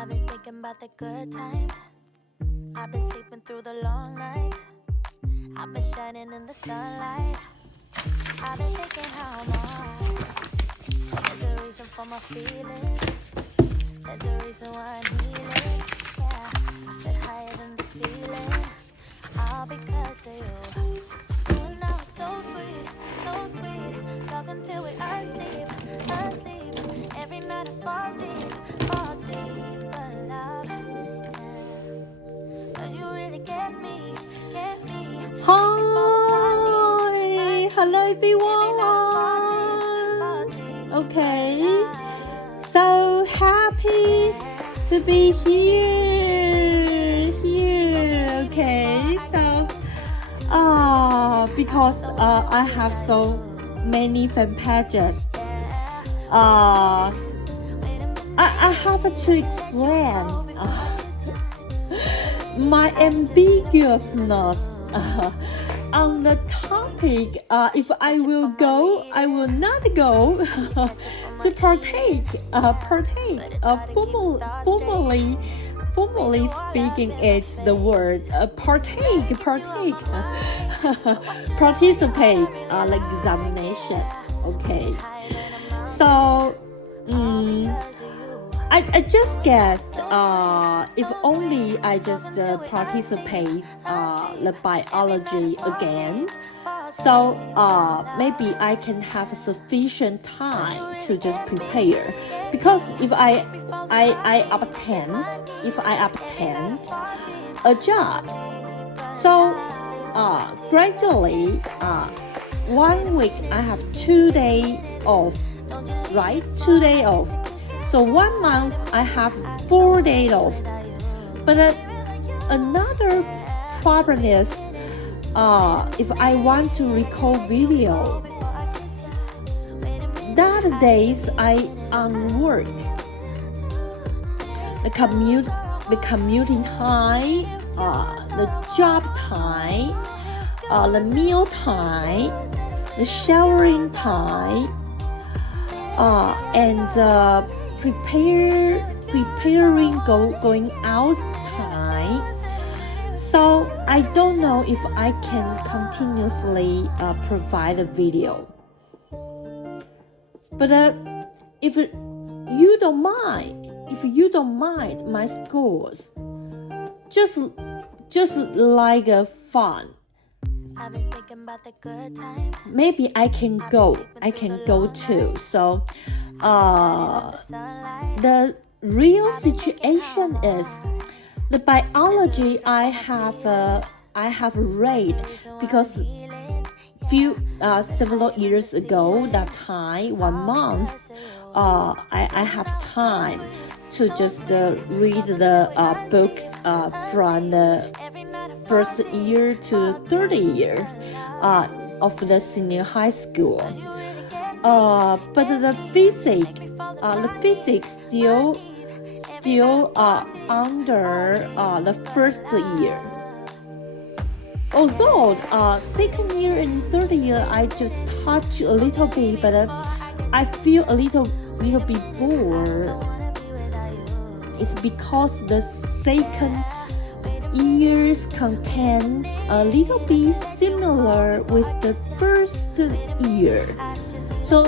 I've been thinking about the good times. I've been sleeping through the long nights. I've been shining in the sunlight. I've been thinking how I'm alright. There's a reason for my feelings. There's a reason why I'm healing. Yeah, I feel higher than the ceiling. All because of you. You and I were so sweet, so sweet. Talking till we're asleep, asleep. Every night I fall deep in love. Yeah. 'Cause you really get me, get me. Hi, hello everyone. Okay, so happy to be here. Okay, so because I have so many fan pages. I have to explain my ambiguousness on the topic. If I will go, I will not go. To partake. Formally speaking, it's the word partake. Participate. Like examination. Okay. So, I just guess if only I just participate the biology again, so maybe I can have sufficient time to just prepare. Because if I obtain a job, so gradually 1 week I have 2 days off, right? 2 days off. So 1 month I have 4 days off. But another problem is if I want to record video, that days I on work. The commuting time, the job time, the meal time, the showering time, and preparing going out time. So I don't know if I can continuously provide a video. But if you don't mind my scores, just like a fun, maybe I can go too. So the real situation is the biology I have read, because several years ago, that time 1 month, I have time to just read the books from the first year to third year of the senior high school. But the physics still under the first year. Although second year and third year I just touch a little bit, but I feel a little bit bored. It's because the second year's content a little bit similar with the first year. So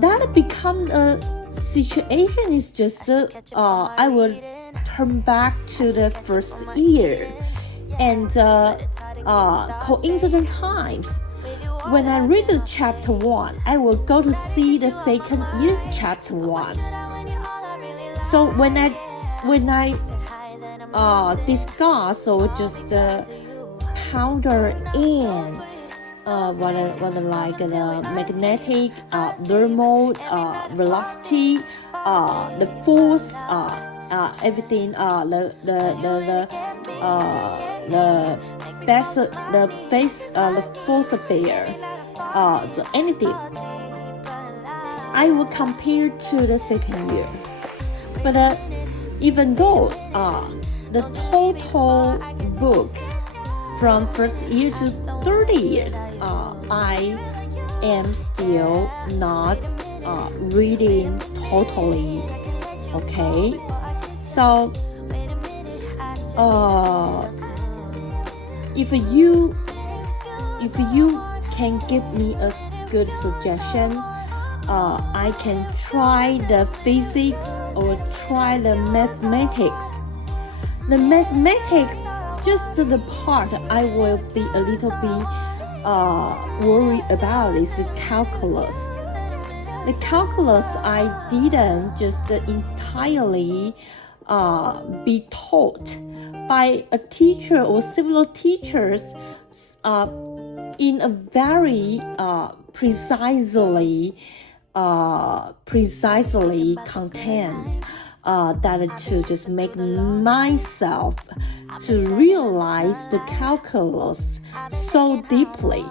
that becomes a situation is just I will turn back to the first year, and coincident times when I read the chapter 1, I will go to see the second year's chapter 1. So when I discuss or just ponder in what like the magnetic thermal velocity, the force, everything, the force there, so anything, I will compare to the second year. But even though the total books from first year to 30 years, I am still not reading totally. Okay, So, if you can give me a good suggestion, I can try the physics or try the mathematics. The mathematics, just the part I will be a little bit worried about is the calculus. The calculus I didn't just entirely be taught by a teacher or several teachers in a very precisely content that to just make myself to realize the calculus so deeply.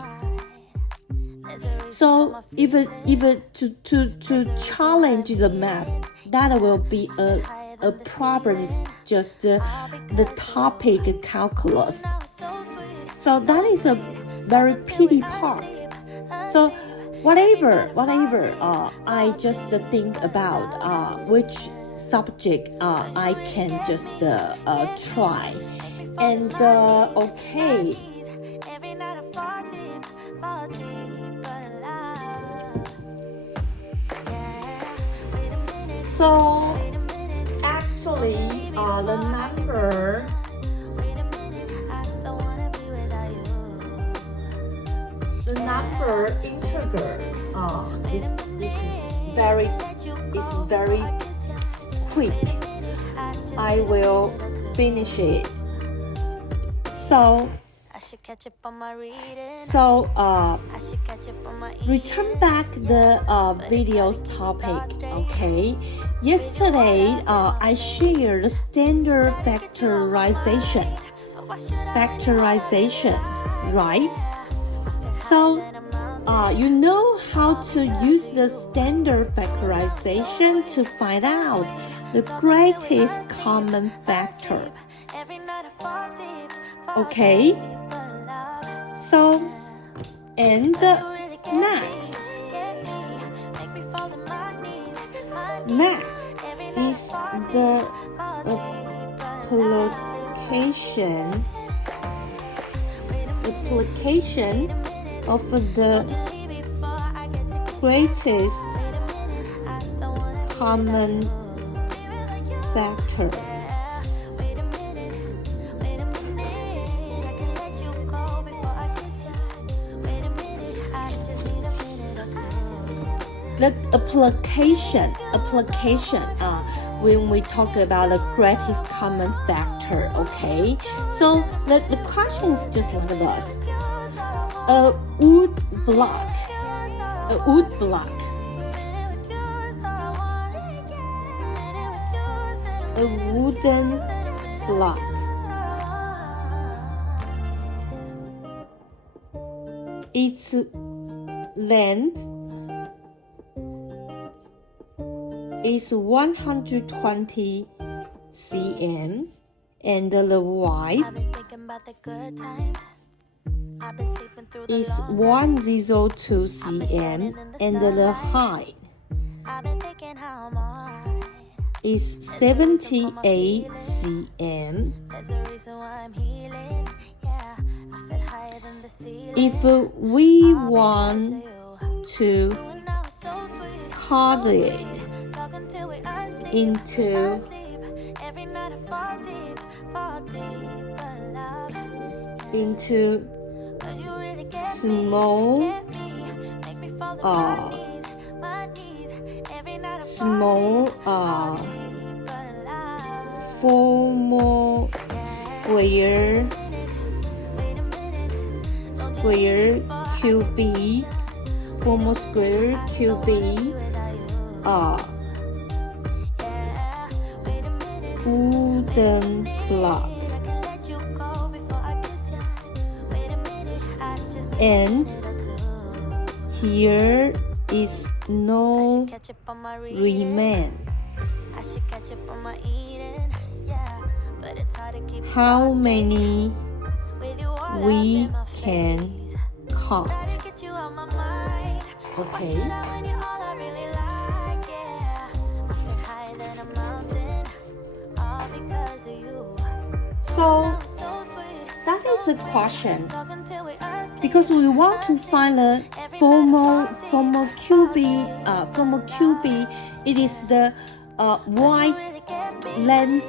So if to challenge the math, that will be a problem, just the topic calculus. So that is a very pity part. So whatever I just think about which subject I can just try. And okay. So actually the number integer is very quick. I will finish it. So return back the video's topic. Okay, yesterday I shared standard factorization, right? So you know how to use the standard factorization to find out the greatest common factor. Okay, so and next is the application of the greatest common factor. The application when we talk about the greatest common factor, okay? So the question is just like this. A wooden block its length is 120 cm and the width is 102 cm and the height is 78 cm. If we want to cut it into small formal square cubic wooden block, and here is no remain. How many we can cut? Okay. So that is a question, because we want to find the formal cubic. It is the width, length,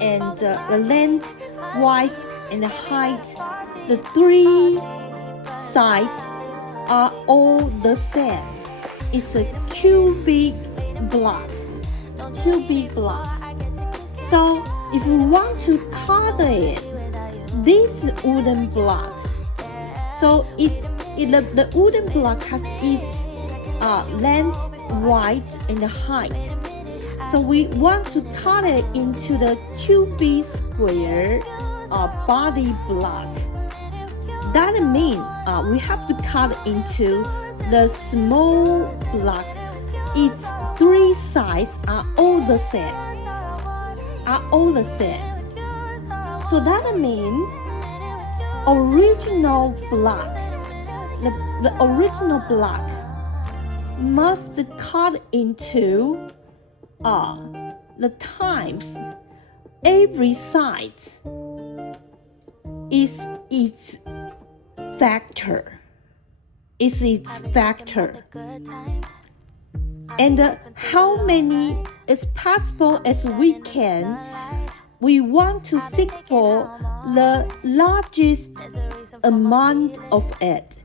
and the length, width, and the height. The three sides are all the same. It's a cubic block. So if we want to cut it, this wooden block, so the wooden block has its length, width, and height. So we want to cut it into the cubic square body block. That means we have to cut into the small block. Its three sides are all the same. So that means original block. The original block must cut into the times every side is its factor. And how many as possible as we can, we want to seek for the largest amount of it.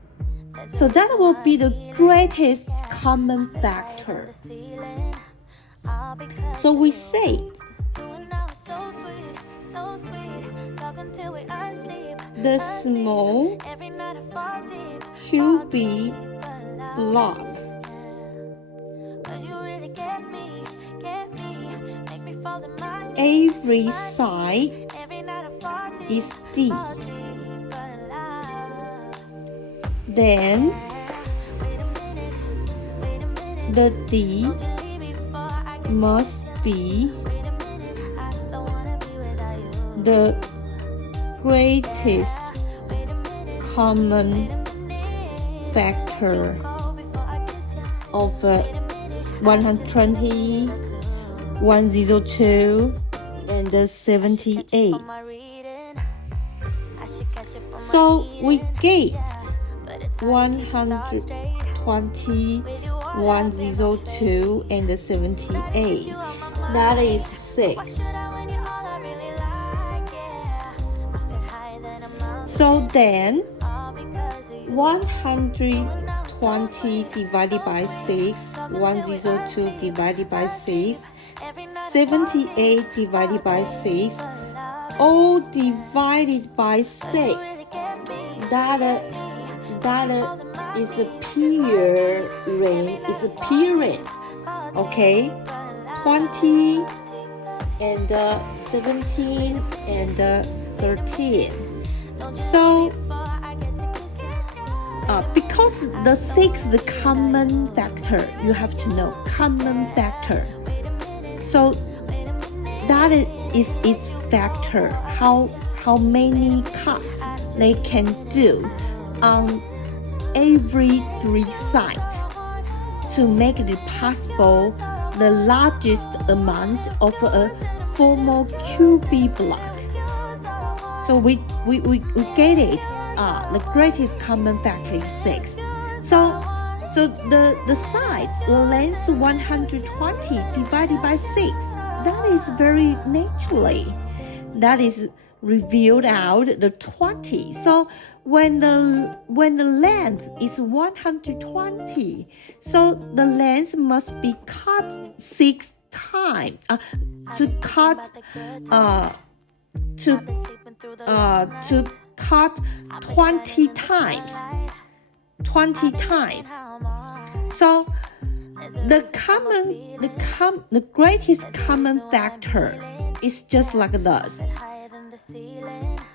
So that will be the greatest common factor. So we say the small cubic block every side is D. Then the D must be the greatest common factor of 120, 102, and 78. So we get 120, 102, and 78. That is 6. So then 120 divided by 6, 102 divided by 6, 78 divided by 6, all divided by 6. That is a period. Okay, 20 and 17 and 13. So because the 6 is the common factor, you have to know common factor. So that is its factor, how many cuts they can do on every 3 sides to make it possible the largest amount of a formal cubic block. So we get it. The greatest common factor is 6. So the sides, the length 120 divided by 6. That is very naturally. That is revealed out the 20. So when the length is 120, so the length must be cut 6 times. To cut 20 times. 20 times. So the greatest common factor is just like this.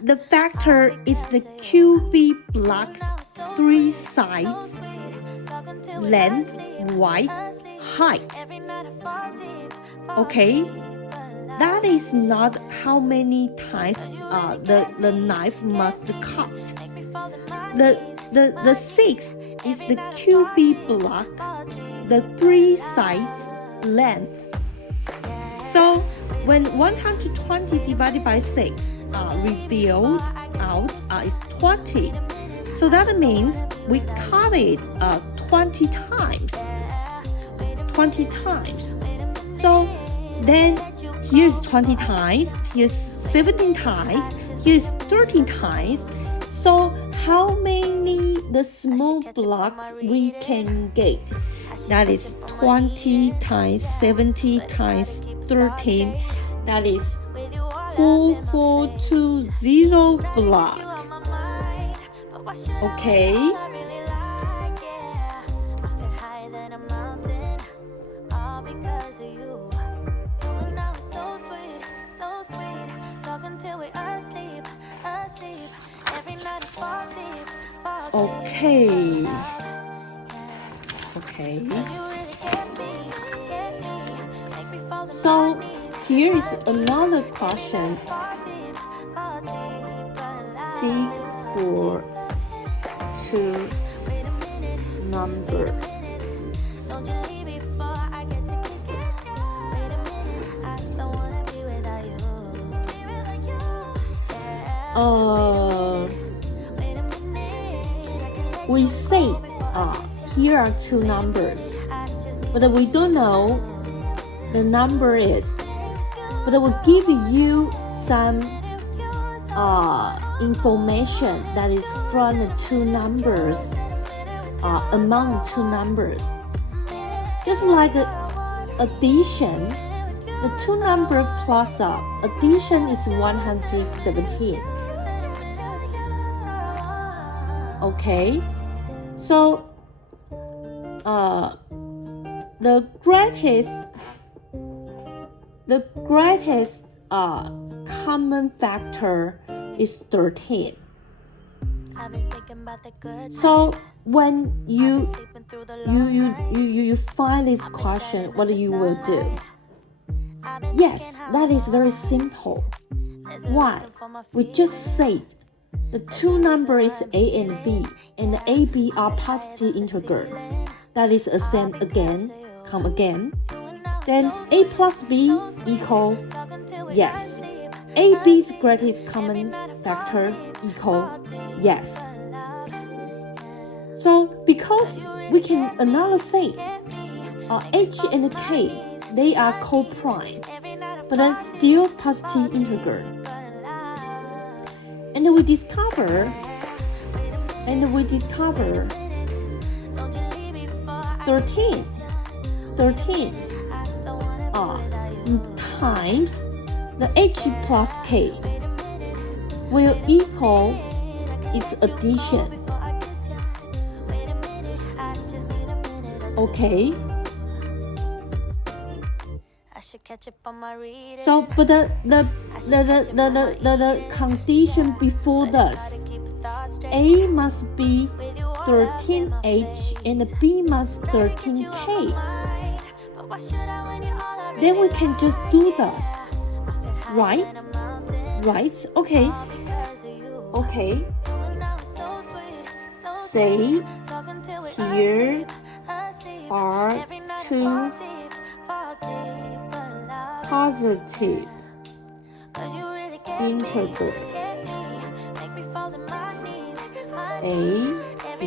The factor is the cubic block's 3 sides, length, width, height. Okay? That is not how many times the knife must cut. The 6 is the cubic block, the 3 sides length. So when 120 divided by 6 revealed out is 20. So that means we cut it 20 times. 20 times. So then here's 20 times, here's 17 times, here's 13 times. So how many the small blocks we can get? That is 20 times 70 times 13. That is 4420 block. Okay. Okay. So here is another question. Seek for two numbers. We say here are two numbers, but we don't know the number is. But I will give you some information that is from the two numbers, among two numbers. Just like addition, the two number plus up, addition is 117. Okay, so the greatest common factor is 13. So when you find this question, what you will do? Yes, that is very simple. Why? We just said the two numbers A and B, and the A, B are positive integer. That is the same again, come again. Then A plus B equal, yes. AB's greatest common factor equal, yes. So because we can analyze H and K, they are co-prime, but then still positive integer. And we discover 13 times the H plus K will equal its addition. Okay. So, but the condition before this, A must be 13H and B must 13K. Then we can just do this, right? Right? Okay. Okay. Say here are two positive integer A, B.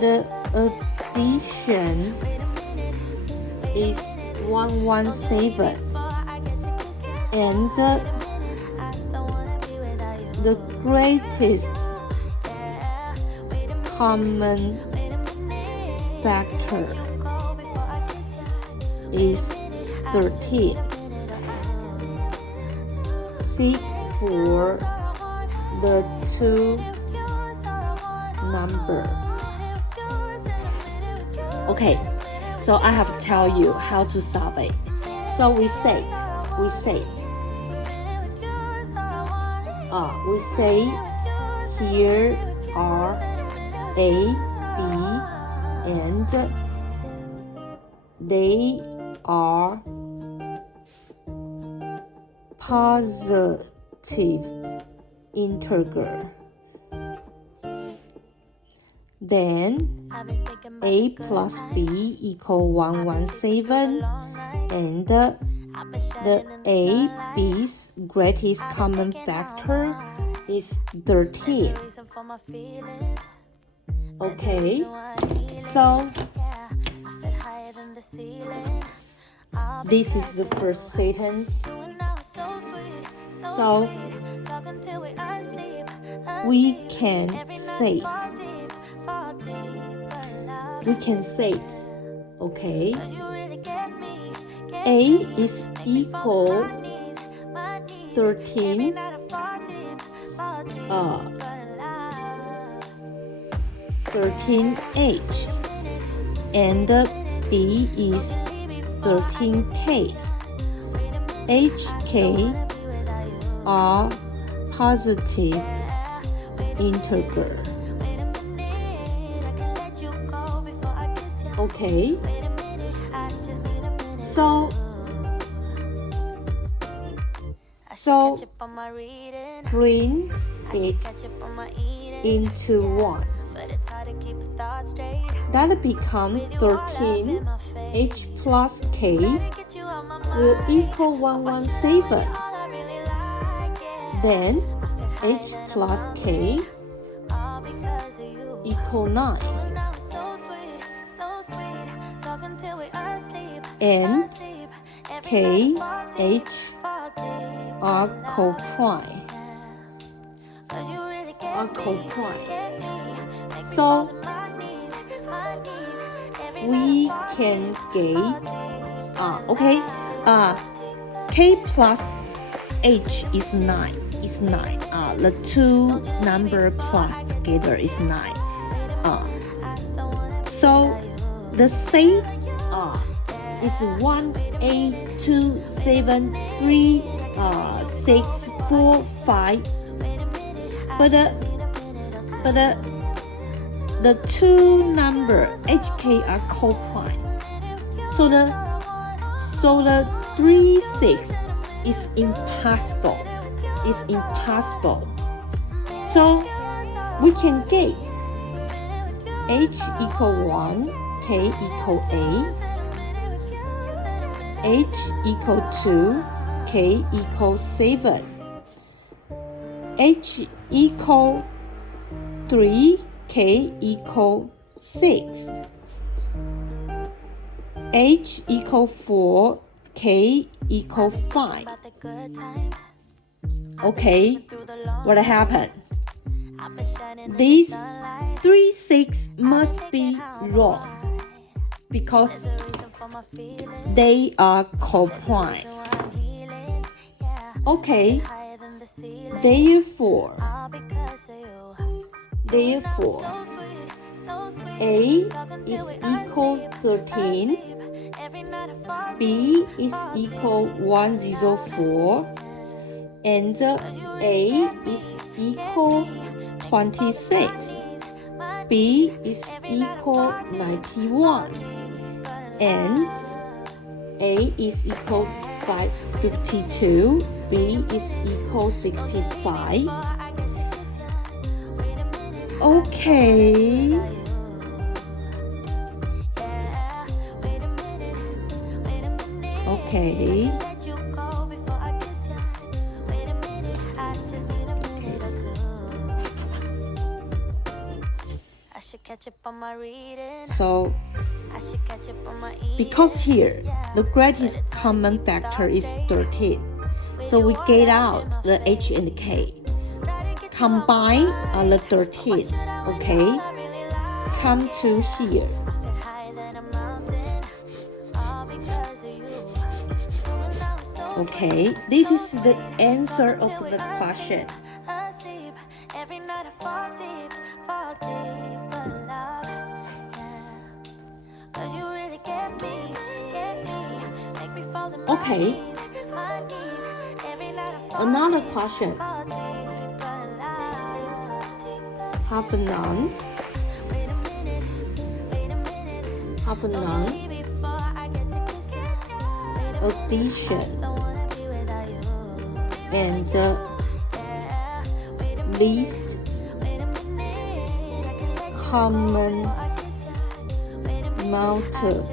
The addition is 117 and the greatest common factor is 13. Seek for the two numbers. Okay, so I have to tell you how to solve it. So we say here are A, B, and they are positive integer. Then A plus B equal 117, and the A, B's greatest common factor is 13. Okay, so this is the first sentence. So we can say it. Okay, A is equal 13 13H, and B is 13K. HK are positive integer. Okay, so bring it into 1. That becomes 13. H plus K will equal 117. Then H plus K equal 9. And K, H are coprime. So we can get K plus H is 9. The two number plus together is 9. So the same is 1, 8, 2, 7, 3, 6, 4, 5. But the two number HK are coprime. So the 3, 6 is impossible. So we can get H equal 1, K equal A, H equal 2, K equal 7, H equal 3, K equal 6, H equal 4, K equal 5. Okay, what happened? These 3, 6 must be wrong because they are coprime. Okay, therefore A is equal 13, B is equal 104, and A is equal 26, B is equal 91, and A is equal 552, B is equal 65. Okay. So, because here the greatest common factor is 13, so we get out the H and K. Combine the 13, okay? Come to here. Okay, this is the answer of the question. Okay, another question. Half a noun. Addition and least common multiple.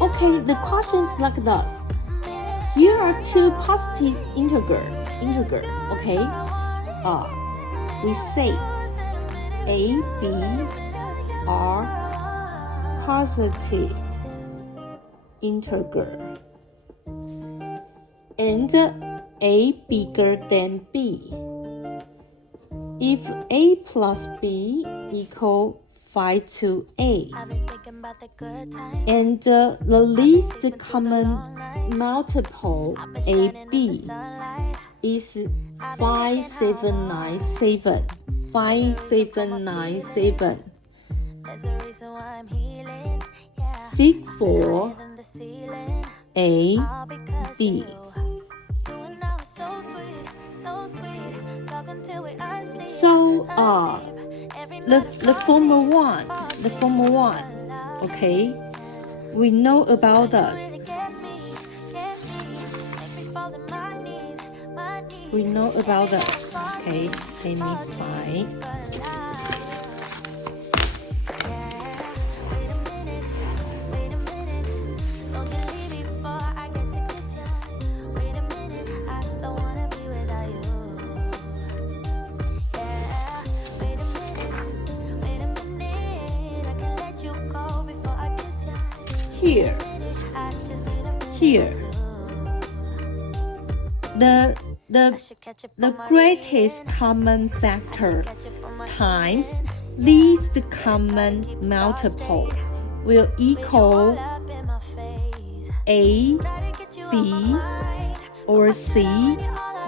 Okay, the question is like this. Here are two positive integer, okay? We say A, B are positive integer and A bigger than B. If A plus B equal 5 to A, and the least common multiple AB is 5797. 5797. Seek for A, B. So the former one, okay, we know about us. We know about us. Okay, let me find. Here. The greatest common factor times least common multiple will equal A, B, or C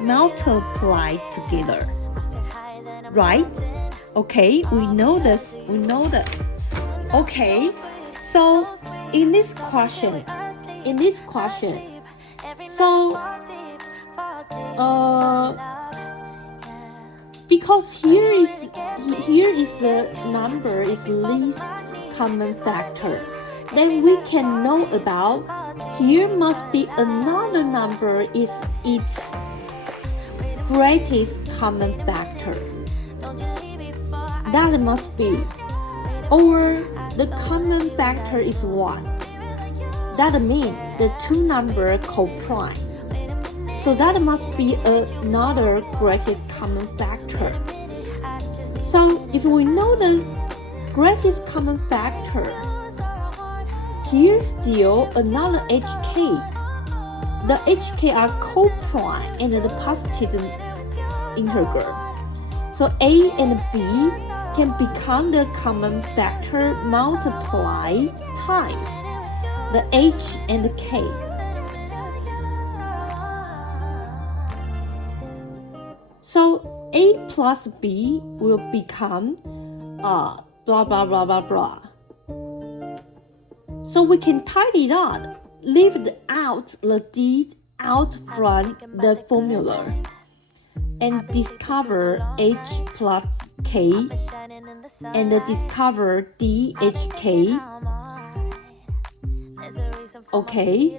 multiplied together. Right? Okay, we know this. Okay, so in this question, so because here is the number is least common factor, then we can know about here must be another number is its greatest common factor. That must be, or the common factor is 1. That means the two numbers co-prime. So that must be another greatest common factor. So if we know the greatest common factor, here's still another HK. The HK are co-prime and the positive integer. So A and B can become the common factor multiplied times the H and the K. So A plus B will become blah blah blah blah blah. So we can tidy it up, leave out the D out from the formula, and discover H plus K, and discover DHK. Okay.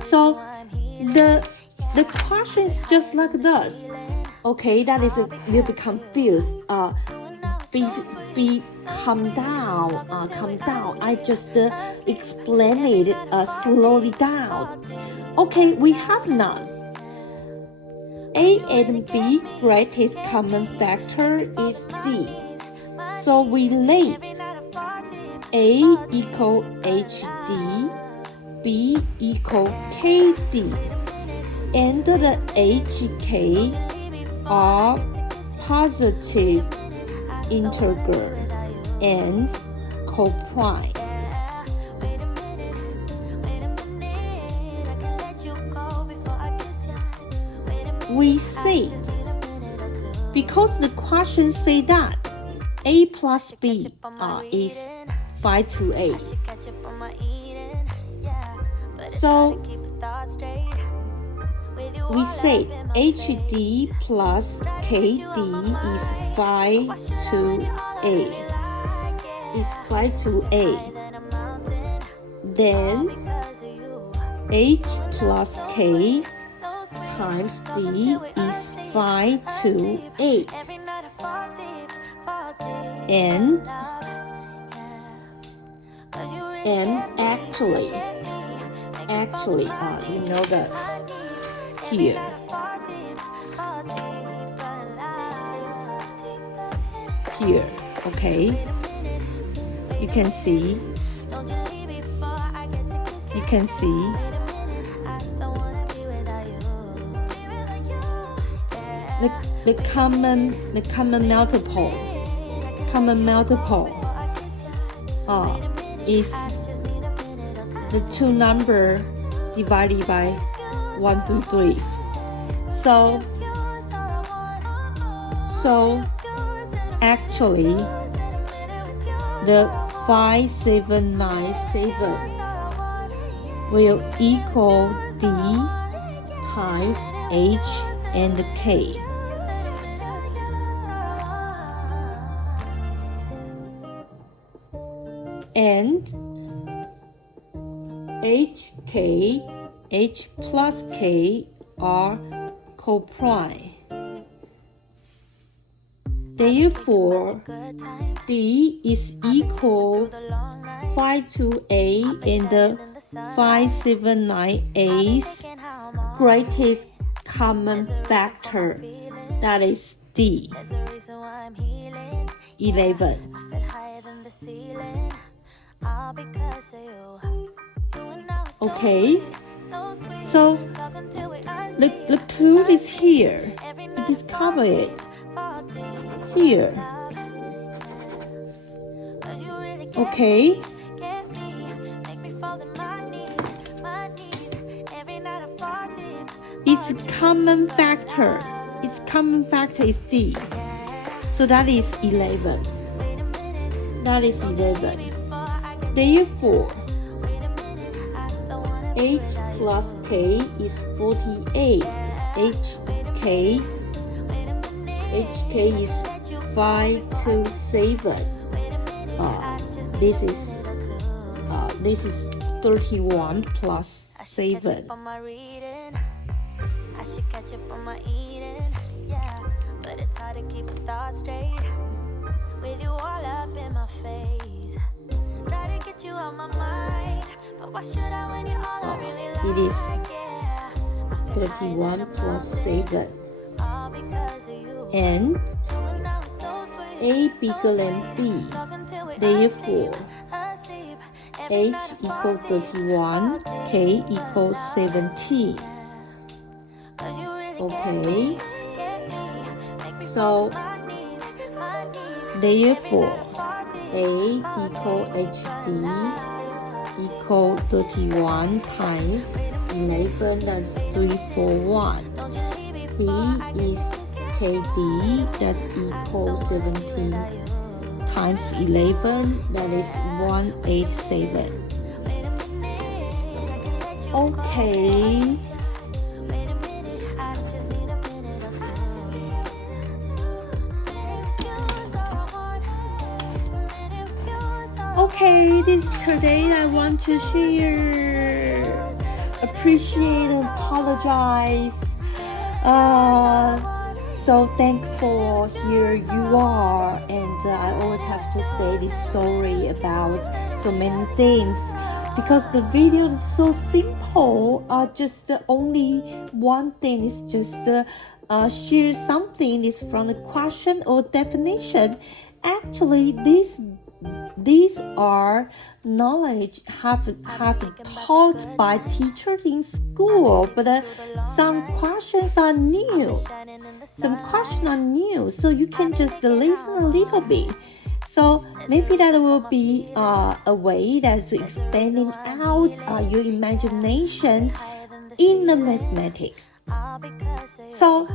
So the question is just like this. Okay, that is a little bit confused. Calm down. I just explain it slowly down. Okay, we have none. A and B greatest common factor is D. So we relate A equal HD, B equal KD, and the HK are positive integer and co-prime. We say, because the question say that A plus B is 5 to 8. So we say HD plus KD is 5 to 8. Is 5 to 8. Then h plus k times d is 5 to 8. And actually, you know that here. Here, okay? You can see. The common multiple is the two number divided by 1 through 3. So actually the 5797 will equal D times H and K. And H plus K are coprime. Therefore, D is equal 5 to A, and the 579A's greatest common factor, that is D, 11. Okay, so the clue is here. You discover it here. Okay. Its common factor is D. So that is 11. Therefore, H plus K is 48. HK is 5 to 7. This is 31 plus 7. I should catch up on my eating, yeah, but it's hard to keep the thoughts straight with you all up in my face. Try to get you out my mind, but why should I when you're all I really like? It is 31 plus 7. And A bigger than B. Therefore, H equals 31, K equals 17. Okay, so therefore A equal HD equal 31 times 11, that's 341. B is KD, that's equal 17 times 11, that is 187. Okay. Okay, this today I want to share, appreciate, and apologize. So thankful here you are, and I always have to say this sorry about so many things because the video is so simple. Just only one thing is just share something is from the question or definition. Actually, these are knowledge have taught by teachers in school, but some questions are new. So you can just listen a little bit. So maybe that will be a way that to expanding out your imagination in the mathematics. So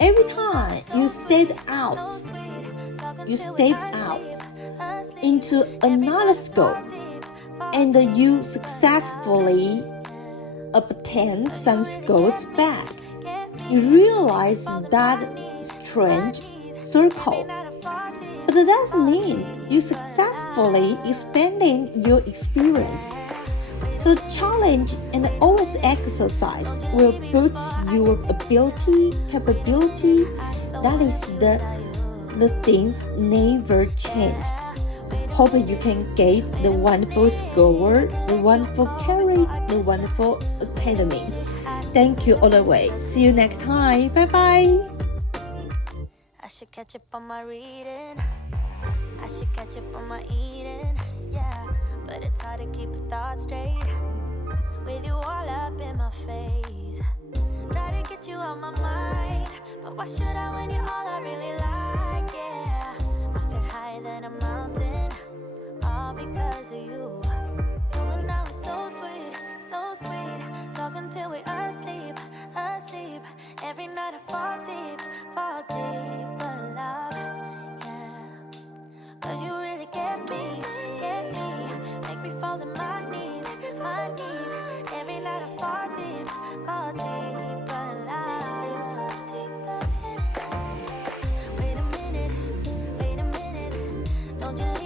every time you step out into another scope and you successfully obtain some scopes back, you realize that strange circle. But that doesn't mean you successfully expanding your experience. So challenge and always exercise will boost your ability, capability. That is the things never changed. Hope you can get the wonderful score, the wonderful career, the wonderful academy. Thank you all the way. See you next time. Bye bye. I should catch up on my reading. I should catch up on my eating. Yeah, but it's hard to keep a thought straight with you all up in my face. Try to get you out my mind, but why should I when you're all I really like? Yeah, I feel higher than a mountain, all because of you. You and I was so sweet, talking till we asleep. Every night I fall deep, but love, yeah. 'Cause you really get me, make me fall to my knees. Every night I fall deep, but love. Wait a minute, don't you leave